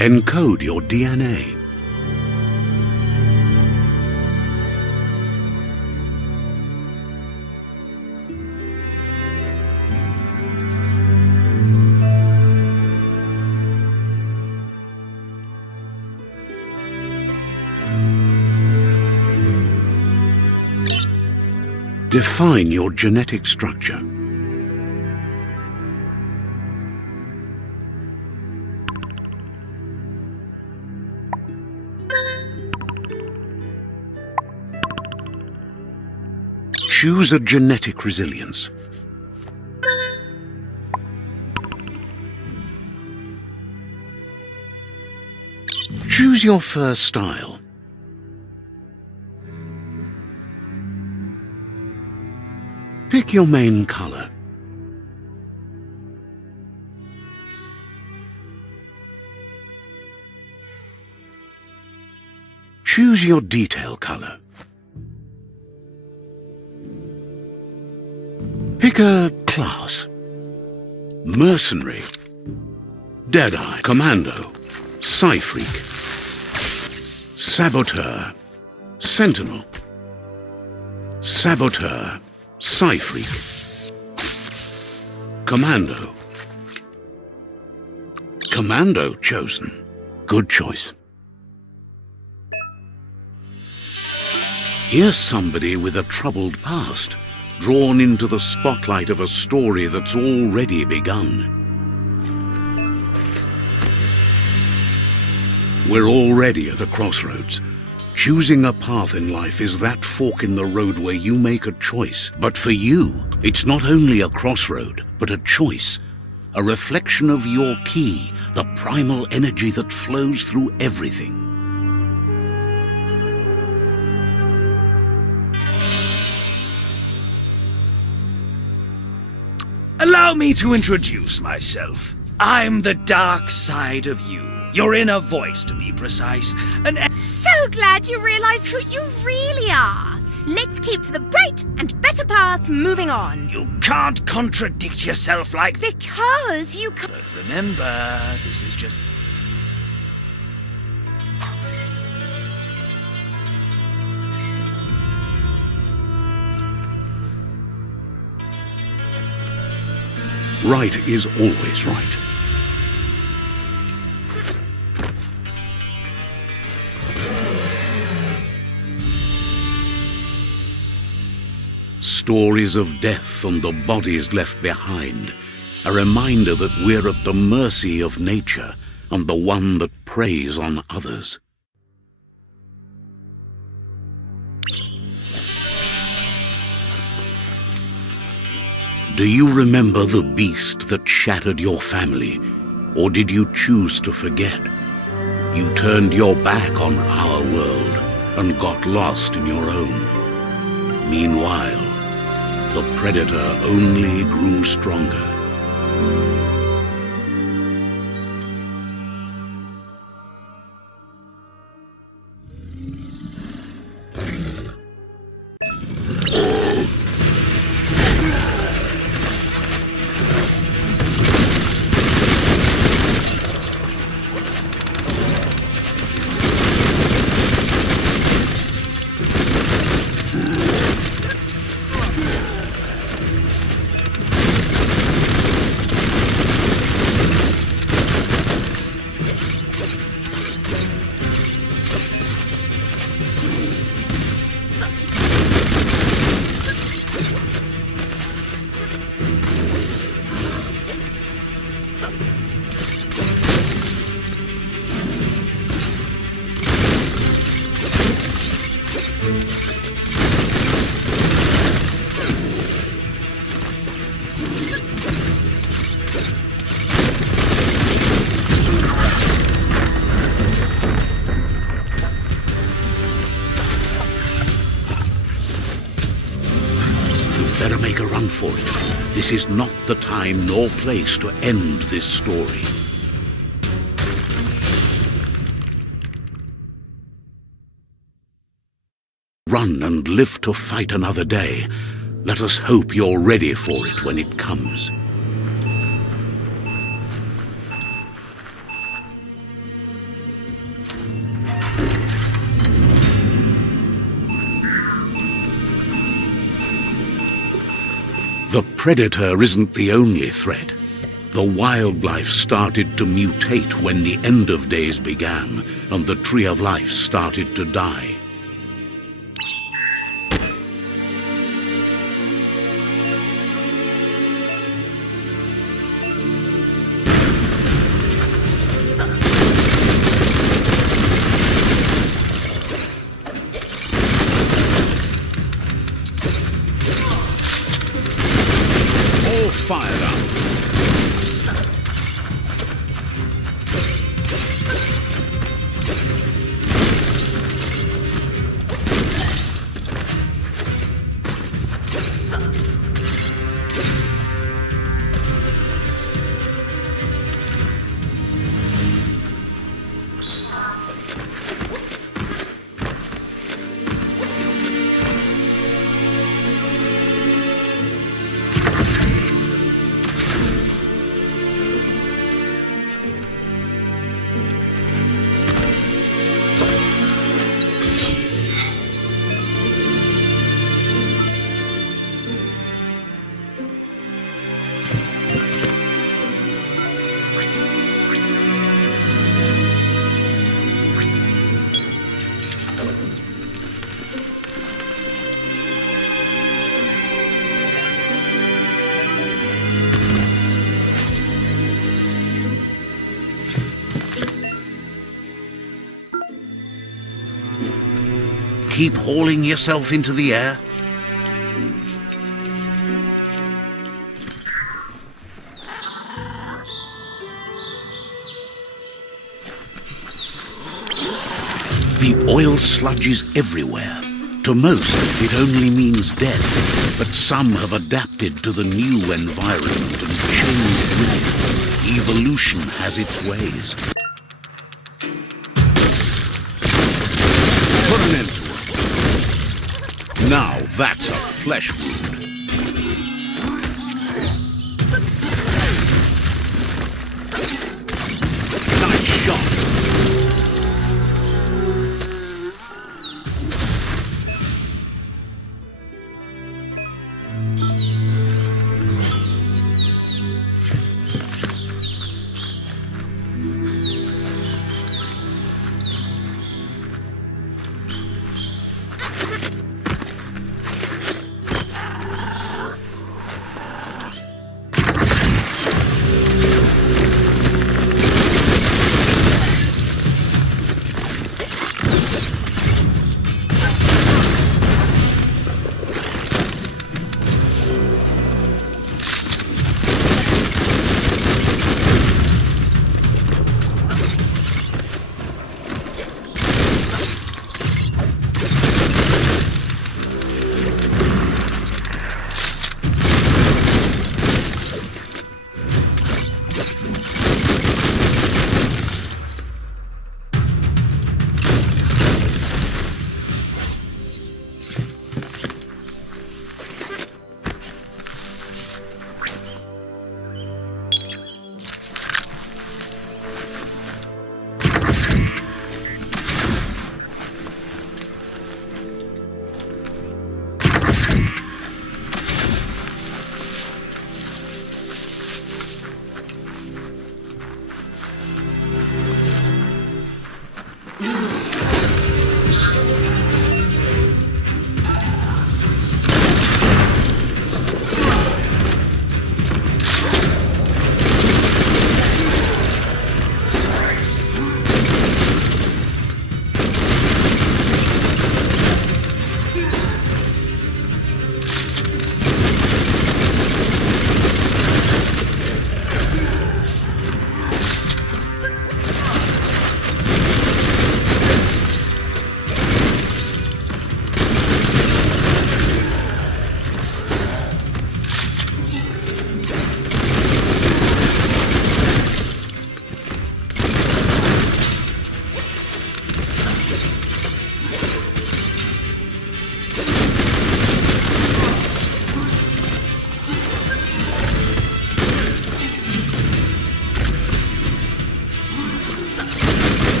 Encode your DNA. Define your genetic structure. Choose a genetic resilience. Choose your fur style. Pick your main color. Choose your detail color. Pick a class. Mercenary, Deadeye, Commando, Psy-Freak, Saboteur, Sentinel, Saboteur, Psy-Freak, Commando. Commando chosen. Good choice. Here's somebody with a troubled past, drawn into the spotlight of a story that's already begun. We're already at a crossroads. Choosing a path in life is that fork in the road where you make a choice. But for you, it's not only a crossroad, but a choice. A reflection of your key, the primal energy that flows through everything. Allow me to introduce myself. I'm the dark side of you. Your inner voice, to be precise. So glad you realize who you really are. Let's keep to the bright and better path moving on. You can't contradict yourself like this. Because you can't. But remember, this is just... Right is always right. Stories of death and the bodies left behind, a reminder that we're at the mercy of nature and the one that preys on others. Do you remember the beast that shattered your family, or did you choose to forget? You turned your back on our world and got lost in your own. Meanwhile, the predator only grew stronger. Better make a run for it. This is not the time nor place to end this story. Run and live to fight another day. Let us hope you're ready for it when it comes. The predator isn't the only threat. The wildlife started to mutate when the end of days began and the tree of life started to die. All fired up. Keep hauling yourself into the air? The oil sludge is everywhere. To most, it only means death, but some have adapted to the new environment and changed with it. Evolution has its ways. Put an end to it. Now that's a flesh wound. Nice shot.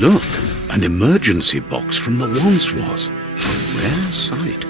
Look, an emergency box from the once was. A rare sight.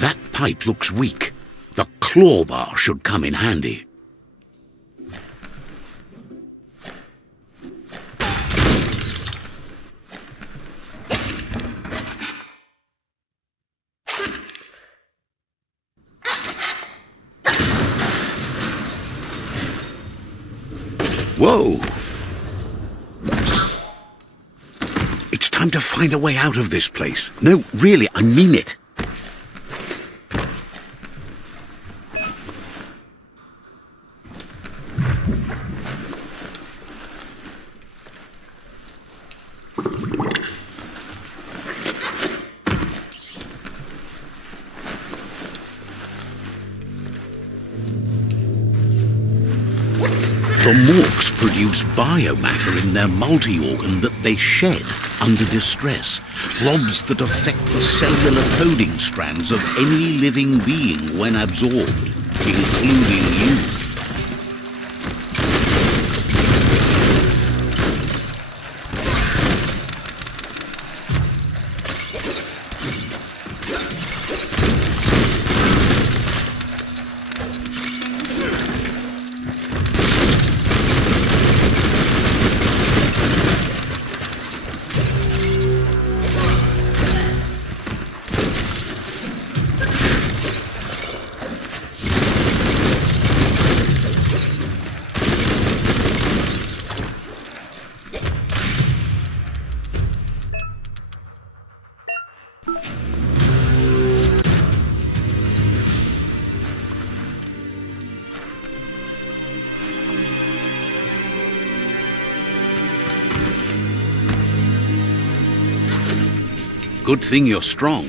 That pipe looks weak. The claw bar should come in handy. Whoa! It's time to find a way out of this place. No, really, I mean it. The morks produce biomatter in their multi-organ that they shed under distress, blobs that affect the cellular coding strands of any living being when absorbed, including you. Good thing you're strong.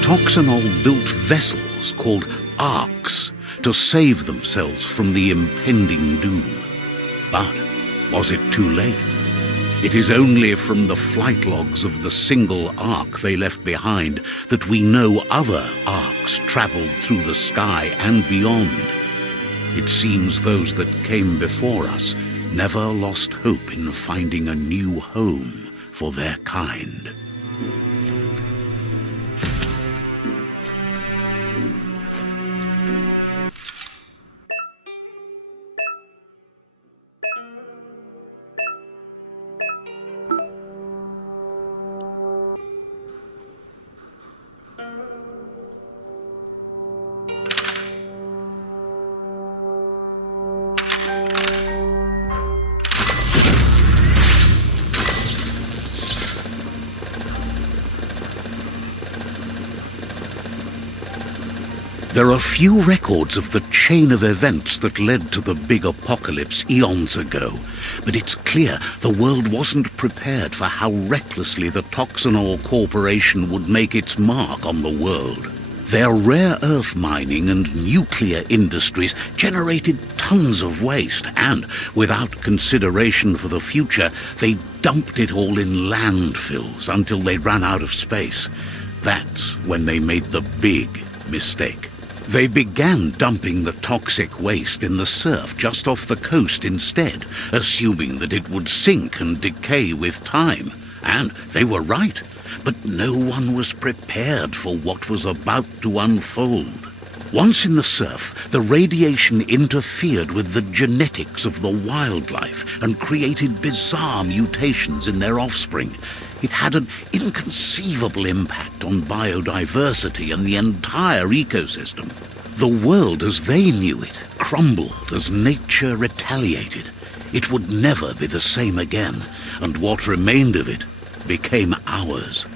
Toxanol built vessels called arks to save themselves from the impending doom. But was it too late? It is only from the flight logs of the single ark they left behind that we know other arks traveled through the sky and beyond. It seems those that came before us never lost hope in finding a new home for their kind. There are few records of the chain of events that led to the big apocalypse eons ago, but it's clear the world wasn't prepared for how recklessly the Toxanol Corporation would make its mark on the world. Their rare earth mining and nuclear industries generated tons of waste, and, without consideration for the future, they dumped it all in landfills until they ran out of space. That's when they made the big mistake. They began dumping the toxic waste in the surf just off the coast instead, assuming that it would sink and decay with time. And they were right, but no one was prepared for what was about to unfold. Once in the surf, the radiation interfered with the genetics of the wildlife and created bizarre mutations in their offspring. It had an inconceivable impact on biodiversity and the entire ecosystem. The world as they knew it crumbled as nature retaliated. It would never be the same again, and what remained of it became ours.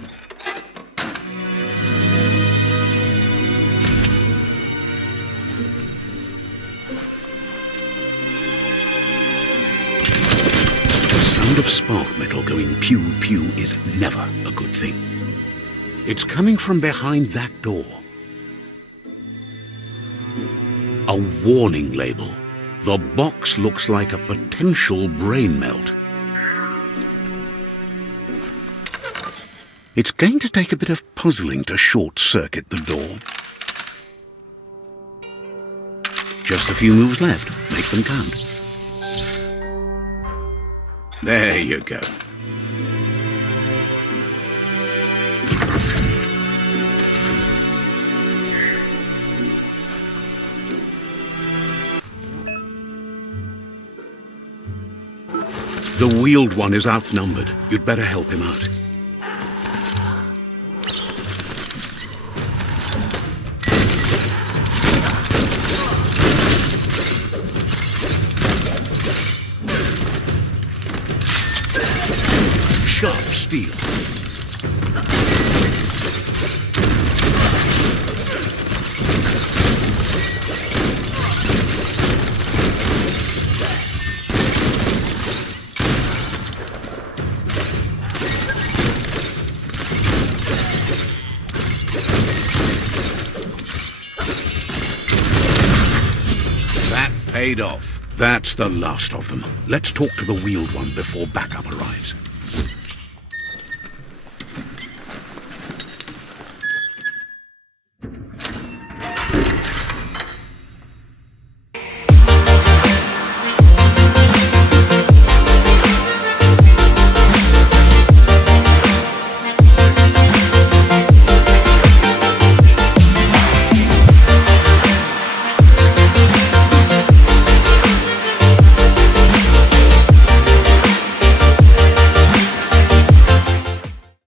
The sound of spark metal going pew-pew is never a good thing. It's coming from behind that door. A warning label. The box looks like a potential brain melt. It's going to take a bit of puzzling to short-circuit the door. Just a few moves left. Make them count. There you go. The wheeled one is outnumbered. You'd better help him out. Sharp steel. That paid off. That's the last of them. Let's talk to the wheeled one before backup arrives.